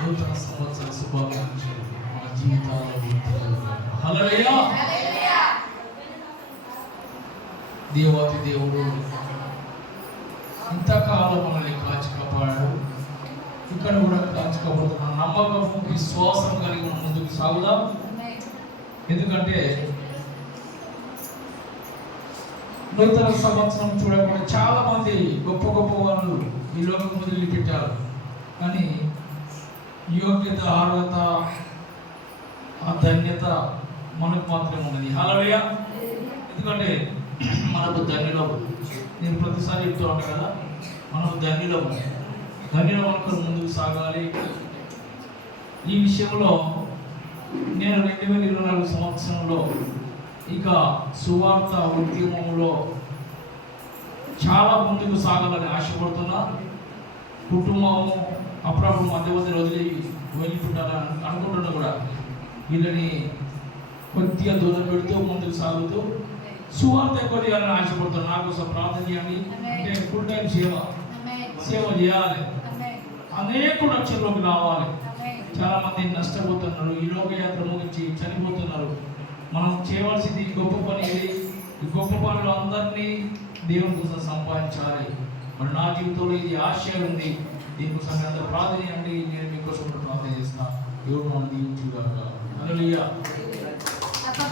నూతన సంవత్సర శుభాకాంక్షలు మన జీవితాల్లో హల్లెలూయా. దేవాతి దేవుడు ఇంతకాలం మనల్ని కాచి కాపాడాడు. ఇక్కడ కూడా కాచి కాపాడుతున్న నమ్మకము విశ్వాసం కలిగి ముందుకు సాగుదాం. ఎందుకంటే నూతన సంవత్సరం చూడకుండా చాలా మంది గొప్ప గొప్ప వాళ్ళు ఈ లోకం వదిలిపెట్టారు. కానీ యోగ్యత, అర్హత, ఆ ధన్యత మనకు మాత్రమే ఉన్నది. హల్లెలూయా. ఎందుకంటే మనకు ధన్యులము. నేను ప్రతిసారి చెప్తూ ఉంటాను కదా, మనకు ధన్యులము అనుకుని ముందుకు సాగాలి. ఈ విషయంలో నేను 2024 సంవత్సరంలో ఇక సువార్త ఉద్యమంలో చాలా ముందుకు సాగాలని ఆశపడుతున్నా. కుటుంబము అప్పుడప్పుడు మధ్య వెళ్ళిపోతారని అనుకుంటున్నా కూడా వీళ్ళని కొద్దిగా దూరం పెడుతూ ముందుకు సాగుతూ సువార్త ఎక్కువ చేయాలని ఆశపడుతున్నా. నాకోసం ప్రార్థన చేయండి. అంటే ఫుల్ టైం సేవ చేయాలి. అనేక రక్షణలోకి రావాలి. చాలా మంది నష్టపోతున్నారు, ఈ లోకయాత్ర ముగించి చనిపోతున్నారు. మనం చేయవలసింది గొప్ప పని. ఈ గొప్ప పనులు అందరినీ దేవుని కోసం సంపాదించాలి. మరి నా జీవితంలో ఇది ఆశయం ఉంది. దీనికోసం అందరూ ప్రార్థన చేయండి. నేను మీకోసం ప్రార్థన చేస్తాను. దేవుడు మనం దీవించుగాక. హల్లెలూయా.